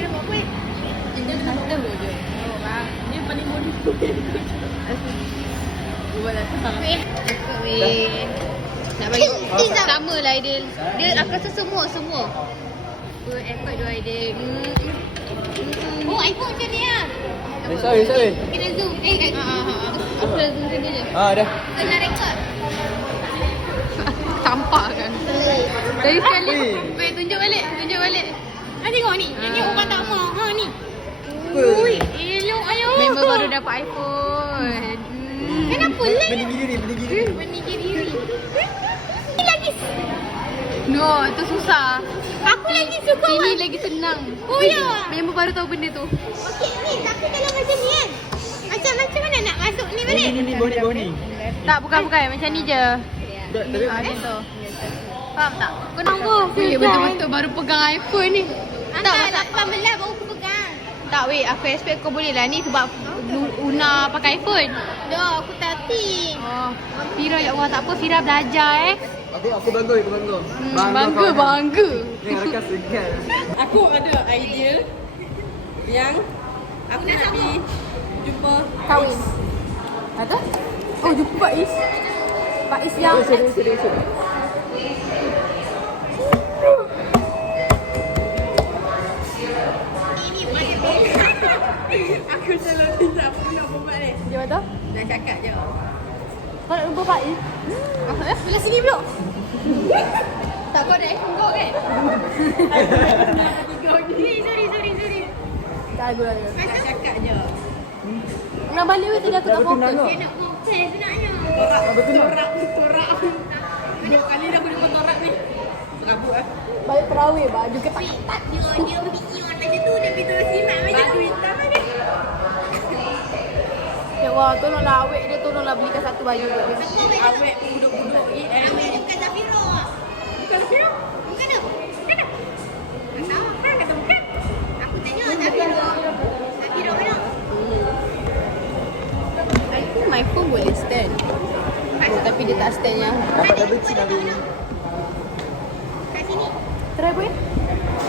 kena buat apa? Dia kena buat apa je. Oh, bang. Dia paling bodoh. Buat apa salah? Weh. Nak bagi sama lah Aidil. Dia aku rasa semua. Effort dua Aidil. Oh, iPhone macam ni lah. Sorry. Kena zoom. Aku dah zoom sini je. Dah. Kena record. Campak kan. Dari sekali. Weh, tunjuk balik. Tengok ni. Yang ni orang tak mau. Ha ni. Ui. Elok ayo. Member baru dapat iPhone. Kenapa lag? Meninggi diri. Ni lagi. No, tu susah. Aku lagi suka. Sini lagi senang. Oh ya. Member baru tahu benda tu. Okey ni tapi kalau macam ni kan. Macam mana nak masuk ni balik? Ni bawah ni. Tak, bukan. Macam ni je. Tapi Macam tu. Faham tak? Kau nombor. Betul-betul baru pegang iPhone ni. Angkat 18 baru aku pegang. Tak weh, aku expect kau boleh lah ni sebab Una pakai iPhone. Dah aku tati. Oh, Fira ya Allah tak apa, Fira belajar Aku bangga. Bangga. Ni rakan segan. Aku ada idea yang aku nak pergi jumpa Kahwin. Ada? Oh, jumpa Pak Is. Pak Is yang Sedih. Ini banyak bela. aku selalu tidak apa nak buat ni. dia betul? Nak cakap je. Kau nak jumpa Pak Is? Belah sini pula. Tak, kau ada iPhone kau kan? Sorry. Tak ada gula. Nak cakap je. Nak balik weh tadi aku tak fokus. Dia nak compare sebenarnya. Torak. Dua kali dah aku jumpa torak ni. Serabut lah. Balik terawih baju ketat. Dia video tadi tu dia video simak macam Baju hitam ni. Ya Allah, tolonglah awek dia tolonglah belikan satu baju dia. Awet buduk-buduk ni. Awak dia bukan Zafiro. Bukan Zafiro? Bukan dah. Tak tahu. Kan kata bukan? Aku tanya Zafiro. Zafiro mana? I think my phone boleh stand. Tapi dia tak stand yang. Dapat double chin habis. Kat sini. Try boleh?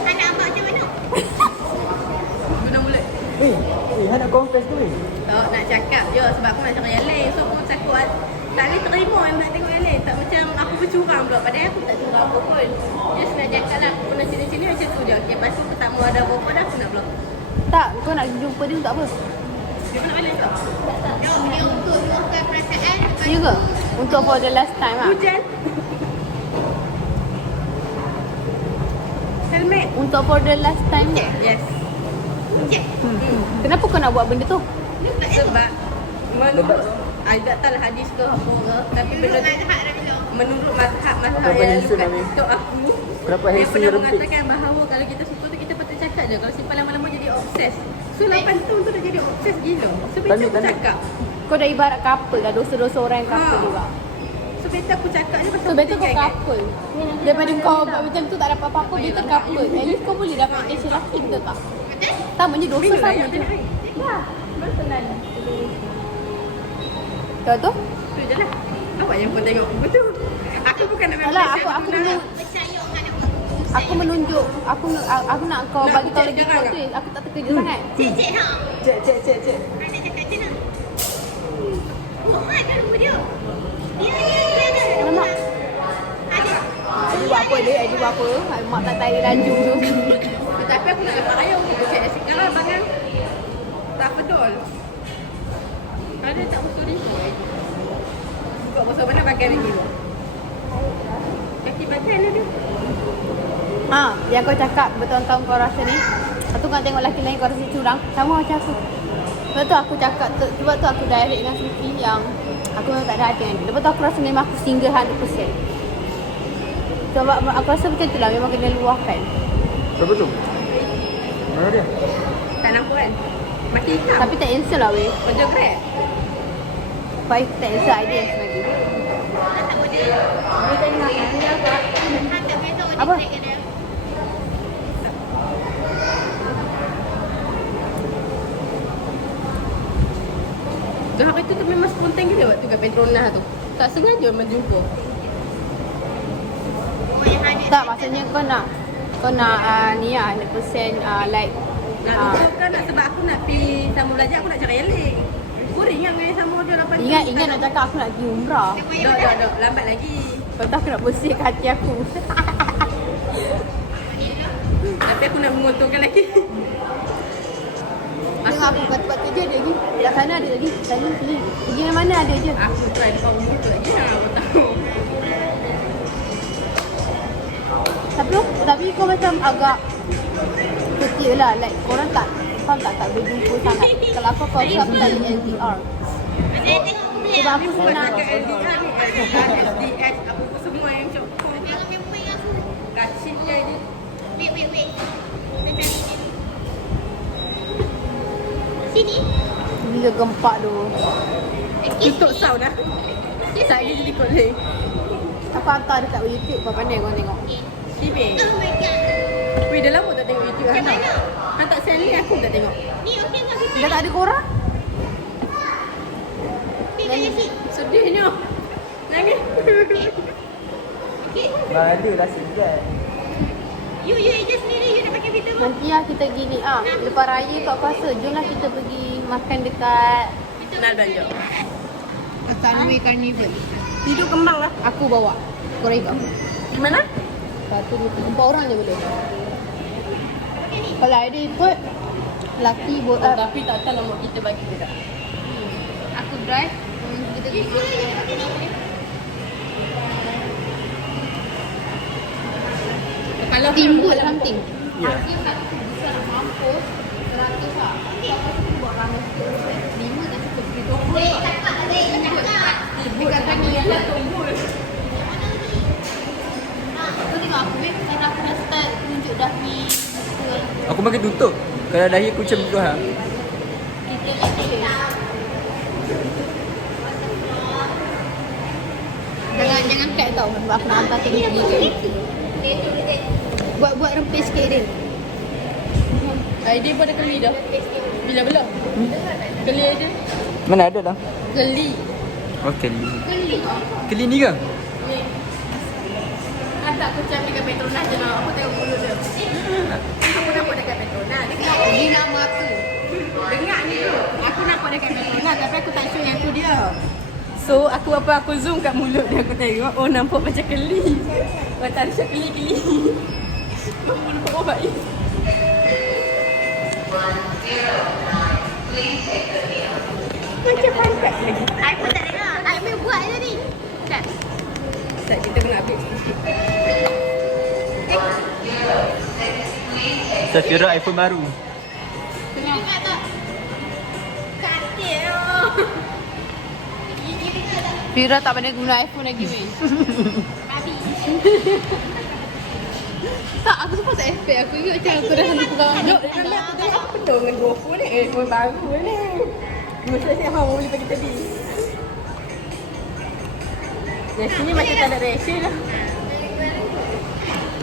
Anak abang macam mana? Guna mulut. Nak confess tu Tak nak cakap je sebab aku nak cakap yang lain. So aku takut tak boleh terima nak tengok yang lain. Tak macam aku bercurang pula. Padahal aku tak curang apa pun. Just nak cakap lah aku pernah sini-sini macam tu je. Okay, lepas tu pertama ada apa-apa dah aku nak block. Tak, kau nak jumpa dia tak apa. Dia mana balik tak? Dia untuk luahkan perasaan. Ya ke? Untuk for the last time lah. Hujan. Helmet. Untuk for the last time. Yes. Kenapa kau nak buat benda tu? Sebab menurut I tak tahu lah hadis ke apa ke. Tapi benda tu menurut mazhab Apa yang isu lukat ni? untuk aku. Kenapa Dia Hesi pernah rempit? mengatakan bahawa kalau kita suka tu kita patut cakap je. Kalau simpan lama-lama jadi obses. So 8 tahun tu dah jadi obses gila. So better aku cakap. Kau dah ibarat couple dah, dosa-dosa orang yang couple juga. So better aku cakap je pasal So better kau aku kan. couple. Daripada kau buat macam tu tak dapat apa-apa, better couple. At least kau boleh dapat attention lelaki, betul tak? Sama je, dosa sama je. Ya, betul. Kau tu? Tu je lah. Awak yang pun tengok aku tu. Aku bukan nak Alah, aku aku menunjuk, aku nak kau Nak bagi tahu cek lagi jangan kau tu. Aku tak terkejut sangat. Cik ha. Cek. Nak cakap macam mana? Oh, ada rumah dia. Dia. Alamak. Ada. Dia buat apa dia? Dia buat apa? Mak tak tahu ranjung tu. Tapi aku nak lepas ayam untuk cek sekarang bangan. Tak pedul. Ada tak usul ni? Buka usul mana bagian ni dulu. Kaki bagian ni dia. Ha, yang kau cakap bertahun-tahun kau rasa ni. Lepas tu kau tengok lelaki lain kau rasa curang. Sama macam aku. Lepas tu aku cakap, sebab tu aku direct dengan Sufi yang aku memang tak ada hati dengan dia. Lepas tu aku rasa memang aku single 100%. Sebab aku rasa macam tu lah, memang kena luahkan. Siapa tu? Mana dia? Tak nampak kan? Mati hitam. Tapi tak answer lah weh. Kerja grab. Baik tak answer idea lagi. Tak boleh. Dia tengok Hantar besok dia Apa? check dia. Tu hari tu memang spontan gila waktu kat Petronas tu. Tak sengaja memang jumpa. Oh, yang ada. tak, maksudnya kau nak ni lah 100% like Nak tutup kan nak sebab aku nak pergi sambung belajar, aku nak cari Alex. Kau ingat main sambung dia 8 Ingat nak cakap aku nak pergi umrah. Dok, lambat lagi. Lepas tu aku nak bersihkan hati aku. Tapi aku nak mengotorkan lagi. Tengok aku buat kerja ada lagi. Kat sana ada lagi. Sana pergi. Pergi mana ada je. Aku try depan umur tu lagi lah, aku tahu. Tapi kau macam agak kecil lah. Like korang tak, faham tak berjumpa sangat. Kalau aku kau sampai LDR. Saya tengok aku boleh. Sebab aku Bukan senang. dekat LDR ni, LDR, SDS, apa semua yang cokong. Tengok yang point aku. Kacit je dia. Wait. Sini. Bila gempak tu. Tutup sound lah. Saya jadi kolej. Aku hantar dekat YouTube. Pandai korang tengok. Sibik. Oh my god. Weh, dah lama tak tengok YouTube Macam Han. mana? Han tak send ni, aku tak tengok. Ni okey tak kita? Dah tak ada korang? Pergi kat sini. Sedihnya. Nangis. Okey. Ada lah sedap. You adjust sendiri. You nak pakai filter pun. Nanti lah kita gini. Lepas raya kat puasa. Jomlah kita pergi makan dekat Nal belanja. Sunway Carnival. Tidur kembang lah. Aku bawa. Korang ikut aku. Di mana? 1, 2, 3, 4 orang je boleh. Kalau ada ikut laki buat Tapi tak tahu lah mak kita bagi ke tak. aku drive. Kita Kalau timbul something. Ya. Aku satu bisa nak mampus 100 lah. Aku buat ramai sikit. 5 tak cukup. Timbul kata ni lah timbul. Aku tengok aku sekarang aku nak start tunjuk dahi. Aku makin tutup. Kalau dahi aku macam tu ha. Kita leceh. Jangan cut tau. Sebab aku nak hantar tengok video. Buat rempis sikit dia. Dia pun ada keli dah. Bila belum? Keli ada. Mana ada dah? Keli. Oh, keli. Keli. Keli ni ke? Ni. Tak kucap dekat Petronas je lah. Aku tengok mulut dia. Aku nampak dekat Petronas. Dia nama aku. Dengar ni tu. Aku nampak dekat Petronas tapi aku tak sure yang tu dia. So aku zoom kat mulut dia, aku tengok. Oh, nampak macam keli. Macam ada keli-keli. Oh, baik. Macam pangkat lagi. I pun tak dengar. I main buat je ni. Tak. Tak, kita kena update sikit. Saya kira iPhone baru. Dengar tak? Cantik oh. You dengar tak? Fira tak pandai guna iPhone lagi weh. Babi. Tak, aku tu pasal expect. Aku ingat macam aku dah sampai pegang. Dok, dalam aku tengok apa penuh dengan GoPro ni. Phone baru ni. Dua saya hang boleh bagi tadi. Dari sini macam tak ada reaction lah.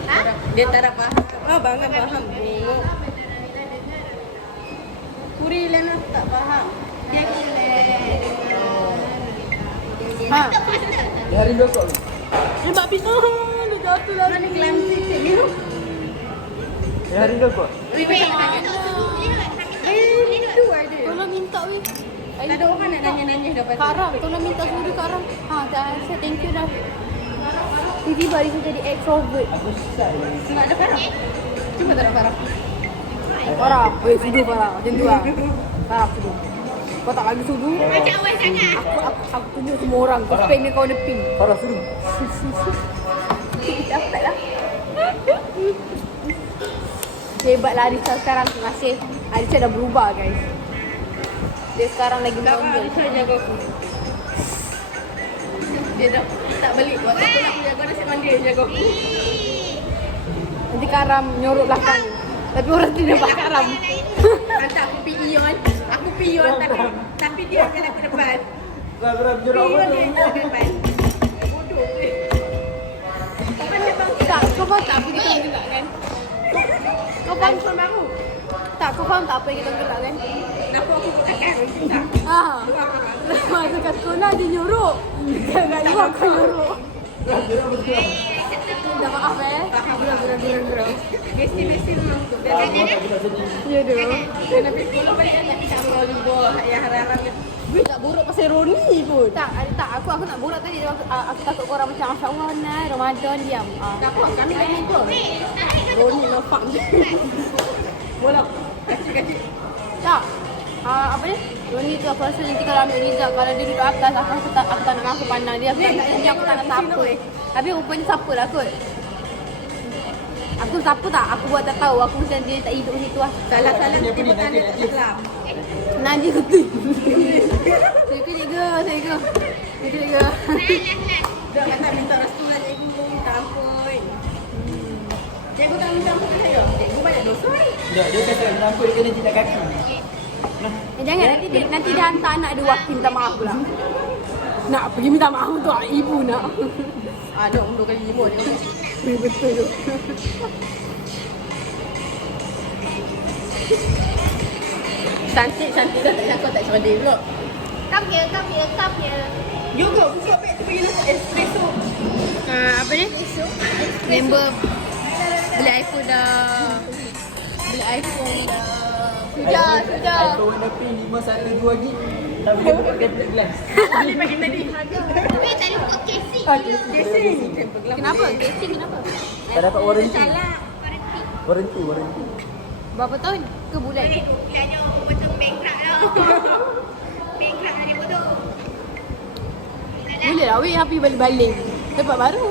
Ha? Dia tak ada faham. Bangan faham. Tengok. Puri Lena tak faham. Dia Ha. Dia hari besok ni. Dia babi dia jatuh lah. Ni clumsy sikit. Minum. Dia hari besok. Wait. Itu ada. Tolong minta weh. Tak ada orang nak nanya-nanya dah pasal. Kak Ram, tolong minta sudu Kak Ram. Dah saya thank you dah. Tiba-tiba dia jadi extrovert. Nak ada Farah? Cuma tak ada Farah. Farah, sudu Farah. Macam tu lah. Farah, sudu. Kau tak bagi sudu? Macam awal sangat. Aku tunjuk semua orang. Kau peng dia, kau ada ping. Farah suruh. Dapat lah. Hebatlah Arisa sekarang. Terima kasih. Arisa dah berubah guys. Dia sekarang lagi Tak apa, menonjol. Arisa jaga aku. Dia dah tak balik. Waktu aku nak jaga nasi mandi, dia jaga aku. Nanti Karam nyorok belakang. Tapi orang tu nampak Karam. Hantar aku pergi Ion. Aku pergi Ion tapi dia jalan aku depan. Gerak Pergi Ion dia jalan aku depan. Bodoh ke. Macam bang. Tak, kau faham tak apa kita orang gerak kan? Kau faham Handphone baru. tak? Kau faham tak apa yang kita orang gerak kan? Kenapa aku gunakan? Tak. Masa kat sekolah dia nyorok. Kat luar kau nyorok. Dah maaf Gerang. Besi memang untuk dia. Ya tu. Dan habis kalau balik kan nak cara juga ayah harang-harang. Gue tak buruk pasal Roni pun. Tak, aku nak borak tadi. Aku takut korang macam masya-Allah nah, Ramadan diam. Apa kami dah ni pun. Roni lepak je. Bola. Kacik-kacik. Tak. Apa ni? Roni tu aku rasa nanti kalau ambil Riza, kalau dia duduk atas, aku tak nak aku pandang dia. Aku tak nak siapa. Tapi rupanya siapa lah kot. Aku siapa tak? Aku buat tak tahu. Aku macam dia tak hidup situ lah. Salah-salah nanti makan dia tak Islam. Najis ketik. Saya ke. Dah nak minta restu lah cikgu. Minta ampun. Cikgu tak minta ampun ke saya? Cikgu banyak dosa ni. Dia kata nak apa dia kena jidat kaki. Jangan nanti dia hantar anak dia wakil minta maaf pula. Nak pergi minta maaf untuk ibu nak. Ada 2 kali 5 dia kata. Betul tu. Cantik dah tak cakap tak cerdik pula. Come here. Yoga buka beg tu pergi nak espresso. Apa ni? Member beli iPhone dah. Sudah. iPhone warna pink 512 gig. Tapi dia buka tablet glass. Beli pagi tadi. Weh, tak lupa casing. Casing. Kenapa? Casing kenapa? Tak dapat warranty. Salah. Warranty. Warranty. Berapa tahun ke bulan? Bulannya betul bankrupt lah. Bankrupt lah dia bodoh. Boleh lah weh, Happy balik-balik. Dapat baru.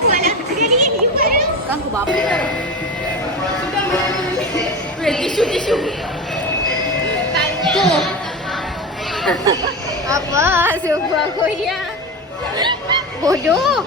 Buat lah. Jadi you buat dulu. Kan aku bapa. Weh, tisu. Tanya. Apa? Sumpah aku ya. Bodoh.